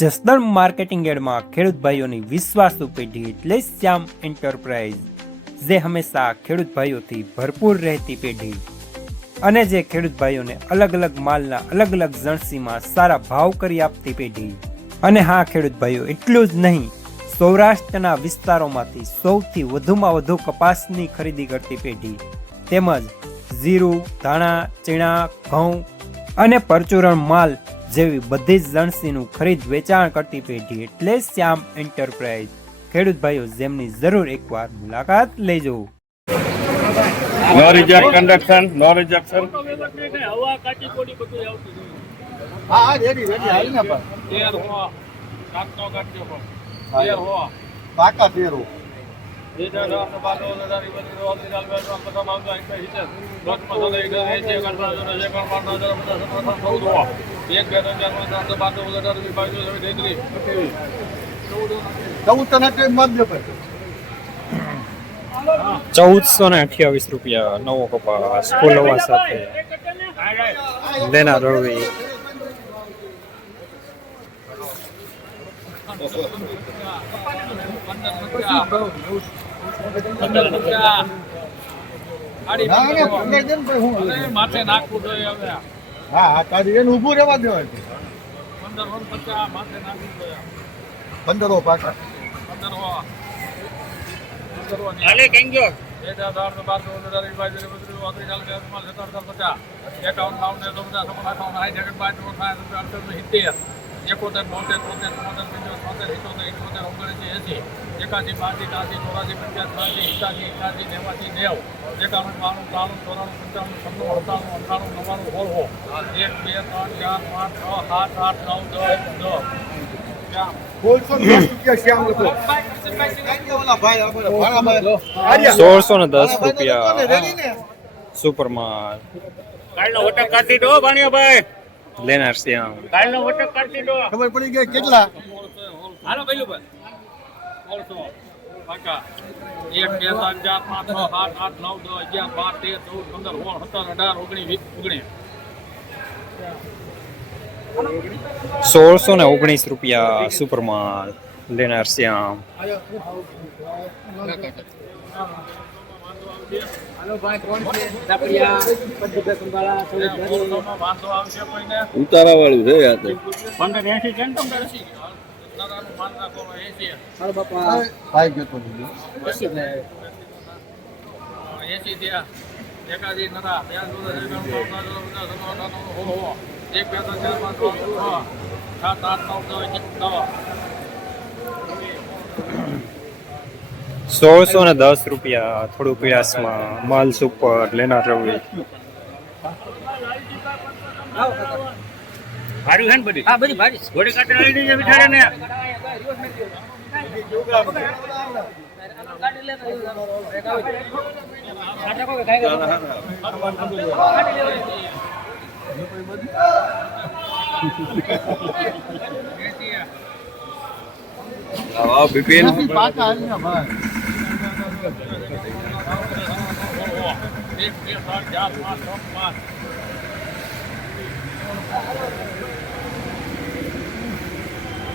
Jasdan marketing યાર્ડમાં ખેડૂત ભાઈઓની વિશ્વાસુ પેઢી એટલે શ્યામ એન્ટરપ્રાઇઝ, જે હંમેશા ખેડૂત ભાઈઓથી ભરપૂર રહેતી પેઢી અને જે ખેડૂત ભાઈઓને અલગ અલગ માલના અલગ અલગ જણસીમાં સારા ભાવ કરી આપતી પેઢી. અને હા ખેડૂત ભાઈઓ, એટલું જ નહીં, સૌરાષ્ટ્રના વિસ્તારોમાંથી સૌથી વધુમાં વધુ કપાસની ખરીદી કરતી પેઢી તેમજ જીરું, ધાણા, ચીણા, ઘઉં અને પરચુરણ માલ જેવી બધી જ જણસીનું ખરીદ વેચાણ કરતી પેઢી એટલે શ્યામ એન્ટરપ્રાઇઝ. ખેડૂત ભાઈઓ, જેમની જરૂર એકવાર મુલાકાત લેજો. નો રિજેક્ટ કન્ડક્શન, નો રિજેક્શન. હવા કાચી કોડી બધું આવતું હા રેડી રેડી હાલ ને પણ તેર હો કાચો કાચો હો તેર હો પાકા તેરો એ દાદા તો બાતો દાદા બધી રોલી દાલ બેલ માં બધા આવતો એક હિતે દોત માં તો એક છે કરતા જે કોણ માં નજર બધા સતત બહુ દો એક બે ત્રણ ચાર પાંચ તો બાતો દાદા ની બાજુ હવે દેખલી 14 ના ટાઈમ મત દે ભાઈ. 1428 રૂપિયા નવો કપાસ ફૂલવા સાથે લેના રવિ. માથે નાખવું જોઈએ હવે. હા હા તારી એને ઊભું રહેવા દેવાય 1550 માથે નાખવું જોઈએ. 15 પાકા 15 હાલે કેંગ્યો એ દાદા તો બાર તો દાદા બાજુ બધું વાતરી ચાલ કે માલ 1750 એકાઉન્ટ નામ ને તો બધા સમાન અકાઉન્ટ હાઈ જગત બાજુ થાય તો 870 71 72 73 74 81 એકાસી 92 93 ₹1610 રૂપિયા સુપરમાલ કાલનો વટક કાઢી દો ભાણિયાભાઈ. લેનાર શ્યામ. કાલનો વટક કાઢી દો. ખબર પડી ગઈ કેટલા હાલો ભાઈ 1600 પાકા 1 2 3 4 5 6 7 8 9 10 11 12 13 14 15 16 17 18 19 ₹1619 રૂપિયા સુપરમાલ લેનાર શ્યામ. ઉતારા વાળું છે યાર તો. 1580 કેમ તમ કરશી નારાનું માન રાખો 80 ભાઈ ગયો તો 80 થયા એકાદી નરા બે એક બે ત્રણ ચાર પાંચ 7 8 9 ₹1610 રૂપિયા થોડું પ્રયાસમાં માલ સુપર લેનાર રવિ. ભારી છે ને બધી? હા બધી ભારી. ઘોડી કાટે આવી દીજે બિચારા ને. આવો બિપિન. પાકા હાલ ને ભાઈ. 1 2 3 4 5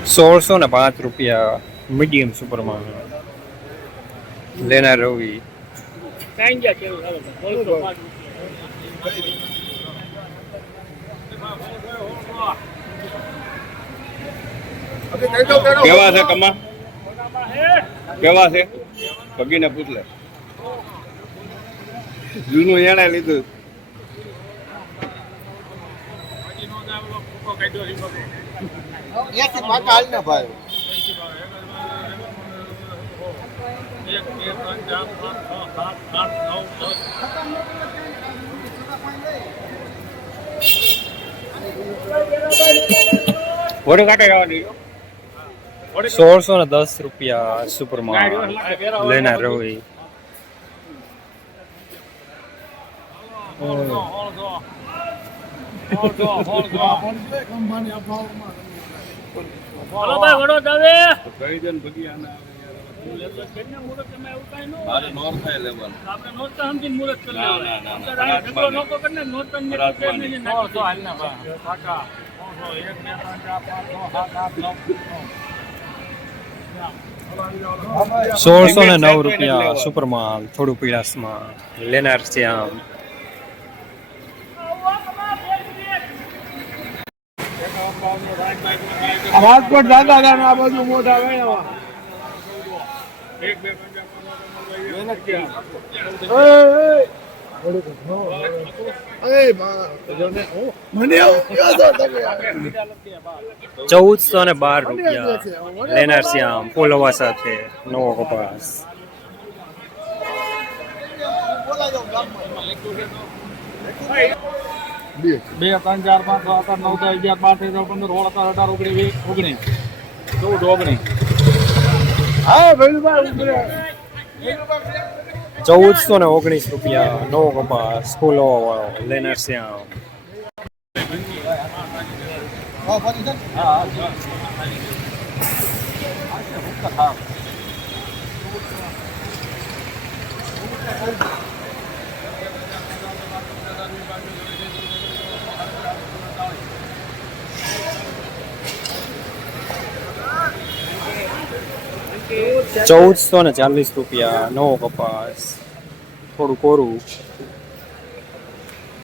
₹1605 રૂપિયા મીડિયમ સુપરમાલ લેનાર રવિ. કાઈ ગયા કેવું આવે 1205 કેવા છે કમા? કેવા છે? ભગીને પૂછ લે. જૂનું એણે લીધું. એથી પાકા હાલ ને ભાઈ. 1 2 3 4 5 6 7 8 9 10 વડો કાટે જવા દીધો. ₹1610 રૂપિયા સુપરમાલ લેનાર રવિ. હાલો ભાઈ વડો જાવે. કઈ જન ભગી આના મારે નોર થાય લેવાનું. આપણે નોટ તો સમજીને મુહૂર્ત કરી ના, લેવાનું. ના, ના, ના. આપણે ઝઘડો નહોતો કરીને નોટ તો પરાત્મા. પાકા ₹1609 સુપરમાલ થોડું પીળાસમાં લેનાર છે આમ. રાજકોટ દાદા આ બાજુ મોટા વેણવા ₹1412 લેનાર છે આમ ફૂલ હવા સાથે નવો કપાસ. બે 3 4 5 6 7 8 9 10 11 12 13 14 15 16 17 18 19 હા ભાઈ ₹1419 નવો કપાસ ફૂલ હવા વાળો લેનાર છે આમ. હા ફરી છે ₹1440 નવો કપાસ થોડું કોરું